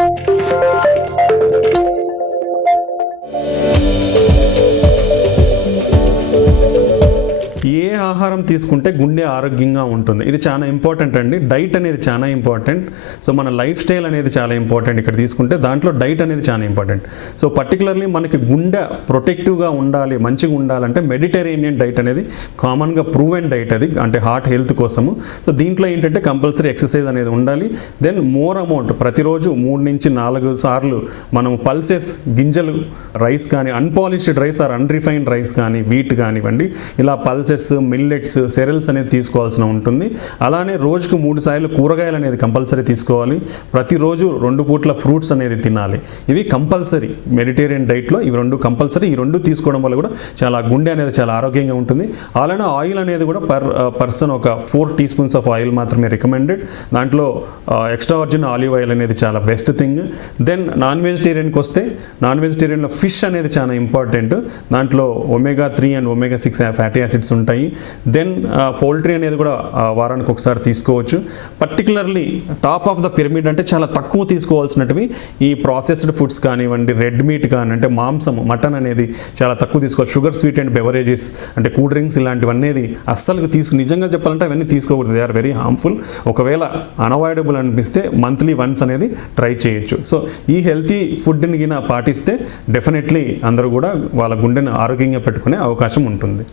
ఏ ఆహారం తీసుకుంటే గుండె ఆరోగ్యంగా ఉంటుంది, ఇది చాలా ఇంపార్టెంట్ అండి. డైట్ అనేది చాలా ఇంపార్టెంట్. సో మన లైఫ్ స్టైల్ అనేది చాలా ఇంపార్టెంట్. ఇక్కడ తీసుకుంటే దాంట్లో డైట్ అనేది చాలా ఇంపార్టెంట్. సో పర్టికులర్లీ మనకి గుండె ప్రొటెక్టివ్గా ఉండాలి, మంచిగా ఉండాలంటే మెడిటరేనియన్ డైట్ అనేది కామన్గా ప్రూవెన్ డైట్ అది, అంటే హార్ట్ హెల్త్ కోసము. సో దీంట్లో ఏంటంటే కంపల్సరీ ఎక్సర్సైజ్ అనేది ఉండాలి. దెన్ మోర్ అమౌంట్ ప్రతిరోజు 3 నుంచి 4 సార్లు మనం పల్సెస్ గింజలు, రైస్ కానీ unpolished rice or unrefined rice కానీ వీట్ కానివ్వండి, ఇలా పల్సెస్, మిల్లెట్స్, సెరల్స్ అనేది తీసుకోవాల్సిన ఉంటుంది. అలానే రోజుకు 3 సార్లు కూరగాయలు అనేది కంపల్సరీ తీసుకోవాలి. ప్రతిరోజు 2 పూట్ల ఫ్రూట్స్ అనేది తినాలి. ఇవి కంపల్సరీ మెడిటేరియన్ డైట్లో ఇవి 2 కంపల్సరీ. ఈ 2 తీసుకోవడం వల్ల కూడా చాలా గుండె అనేది చాలా ఆరోగ్యంగా ఉంటుంది. అలానే ఆయిల్ అనేది కూడా పర్సన్ ఒక 4 టీ స్పూన్స్ ఆఫ్ ఆయిల్ మాత్రమే రికమెండెడ్. దాంట్లో ఎక్స్ట్రా వర్జిన్ ఆలివ్ ఆయిల్ అనేది చాలా బెస్ట్ థింగ్. దెన్ నాన్ వెజిటేరియన్కి వస్తే నాన్ వెజిటేరియన్లో ఫిష్ అనేది చాలా ఇంపార్టెంట్. దాంట్లో omega 3 and omega 6 fatty acids ఉంటాయి. దెన్ పౌల్ట్రీ అనేది కూడా వారానికి ఒకసారి తీసుకోవచ్చు. Particularly top of the pyramid అంటే చాలా తక్కువ తీసుకోవాల్సినవి ఈ ప్రాసెస్డ్ ఫుడ్స్ కానివ్వండి, రెడ్ మీట్ కానీ అంటే మాంసం, మటన్ అనేది చాలా తక్కువ తీసుకోవాలి. షుగర్ స్వీట్ అండ్ బెవరేజెస్ అంటే కూల్ డ్రింక్స్ ఇలాంటివన్నీ అస్సలు నిజంగా చెప్పాలంటే అవన్నీ తీసుకోకూడదు. They are very harmful. ఒకవేళ అన్అవాయిడబుల్ అనిపిస్తే మంత్లీ వన్స్ అనేది ట్రై చేయొచ్చు. సో ఈ హెల్తీ ఫుడ్ని గిన పాటిస్తే డెఫినెట్లీ అందరూ కూడా వాళ్ళ గుండెను ఆరోగ్యంగా పెట్టుకునే అవకాశం ఉంటుంది.